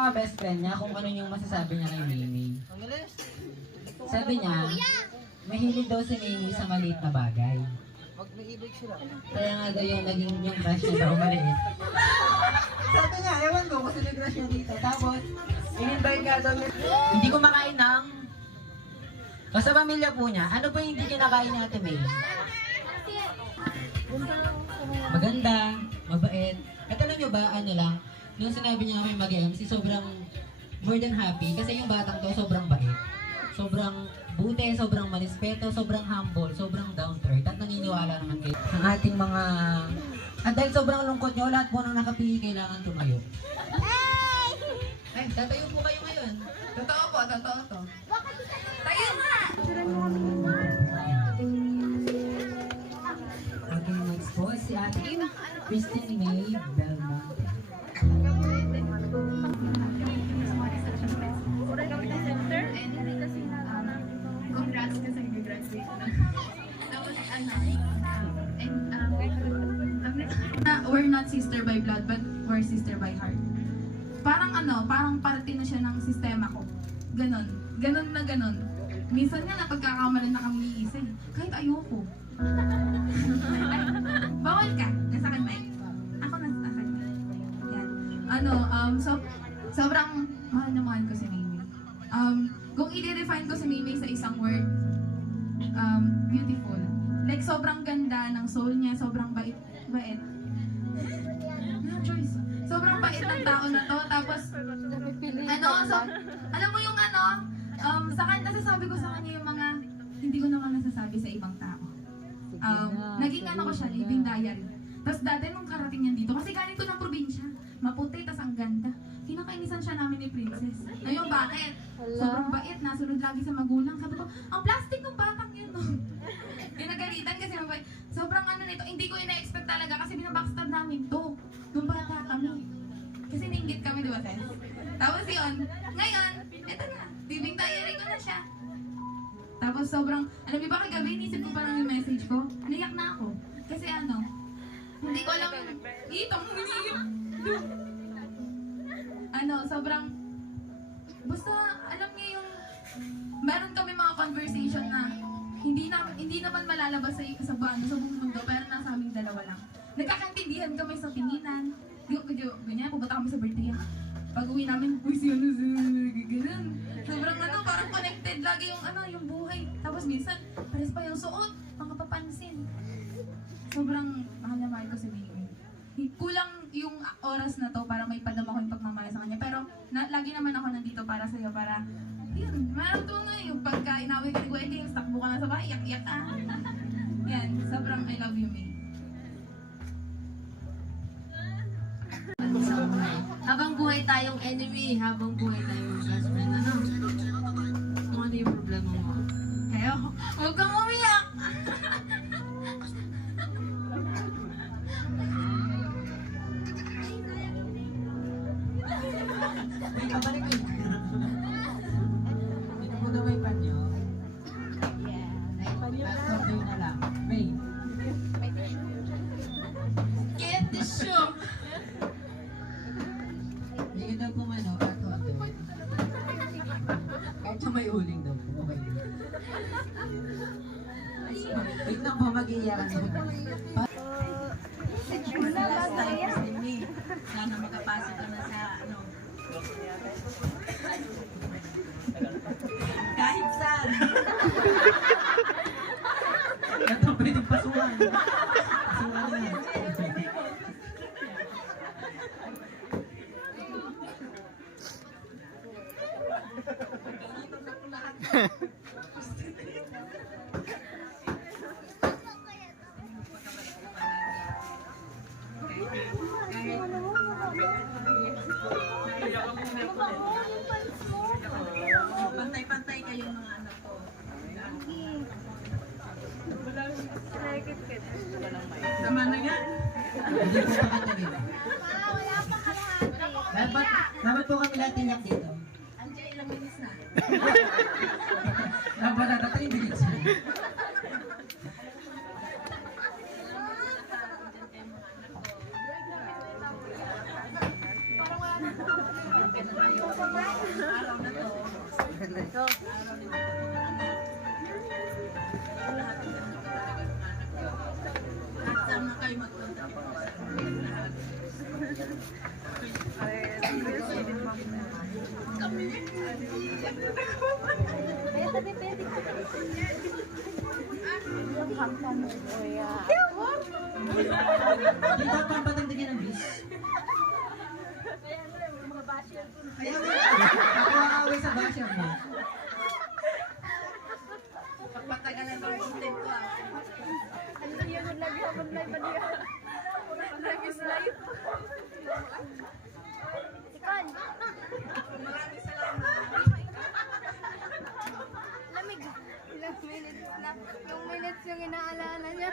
mga best friend niya kung ano yung masasabi niya kay Mimi. Sabi niya, mahilig daw si Mimi sa maliit na bagay. Mag-ibig sila. Kaya nga daw yung naging yung crush niya daw maliit. Sabi niya, ewan ko kung sino crush niya dito. Tapos, in-invite nga daw niya. Hindi kumakain ng... O sa pamilya po niya, ano po yung hindi kinakain ni Ate May? Maganda, mabait. At alam niyo ba, ano lang, nung sinabi niya kami mag-MC, sobrang more than happy. Kasi yung batang to, sobrang bait. Sobrang buti, sobrang manispeto, sobrang humble, sobrang down to earth. At naniniwala naman kayo. Ang ating mga... At dahil sobrang lungkot niyo, lahat po nang nakapili kailangan tumayo. Ay, tatayo po kayo ngayon. Totoo po, totoo to. Tayo nga! Okay, next po si Ate Christine May Belmont. Congrats ka sa graduate na. Tapos we're not sister by blood but we're sister by heart. Parang parang parte na siya ng sistema ko. Ganon na ganon. Minsan nga napagkakamali na kami ni Isa. Kahit ayoko. Bawal ka. Nasa akin, Mike. Ako nasa akin. Yan. Sobrang mahal na mahal ko si Mimi. Kung i-define ko si Mimi sa isang word, beautiful. Like, sobrang ganda ng soul niya, sobrang bait. No choice. Sobrang bait ng tao na to. Tapos, alam mo yung sa kanya, nasasabi ko sa kanya yung mga hindi ko naman nasasabi sa ibang tao. Naging ko siya, living diary. Tapos dati nung karating niya dito, kasi galing ko ng probinsya, maputi, tas ang ganda. Kinakainisan siya namin ni Princess. Ngayon, bakit? Sobrang bait, nasunod lagi sa magulang. Sabi ko, ang plastic ng batang yun, no? Pinagalitan kasi mabait. Sobrang nito, hindi ko ina-expect talaga kasi binabackstab namin to. Nung bata kami. Kasi nainggit kami, di ba, Tess? Tapos yun, ngayon, eto na, living diary ko na siya. Tapos sobrang, alam niyo ba kagabi, inisip ko parang yung message ko, naiyak na ako. Kasi hindi ko alam, itong umiiyak. Sobrang, basta alam niyo yung, meron kami mga conversation na hindi naman malalabas sa buong mundo, pero nasa aming dalawa lang. Nagkakaintindihan kami sa tinginan. Ganyan, pupunta kami sa birthday. Pag uwi namin, uy, ganun. Sobrang parang connected lagi yung buhay. Tapos minsan, pares pa yung suot, mga papansin. Sobrang mahal na mahal ko si Mimi. Kulang yung oras na to para may padama ko yung pagmamahal sa kanya. Pero lagi naman ako nandito para sa'yo, para yun, meron to nga yung pagka inaway ka ni wedding, takbo ka na sa bahay, iyak-iyak ka. Yan, sobrang I love you, May. Habang buhay tayong enemy, habang buhay tayong best friend, Kung ano yung problema mo? Kaya, huwag kang umiyak! May kabalik ko yun. Ito mo daw may panyo. Pastor day na lang. May. Get the show! Hindi daw kung at hondo. Kahit siya may uling daw. Okay. Wait lang po, mag-iiyakan ko. Last time is with me. Sana makapasok ka na sa kahit saan. Ito pwedeng pasukan. Pasukan na yan. Pantay-pantay kayong mga anak ko. Tama na nga. Hindi po pakatawin. Dapat po kami lahat tinyak dito. Andiyan, ilang minutes na? Dapat na 3 minutes. At sama kayo magpunta. Hindi dapat pang patagdagan ng bis. Kaya nga, ako aaway sa basher mo. Pagpatagalan ng content ko ah. Maraming salamat. Lamig. Ilang minutes na. Yung minutes yung inaalala niya.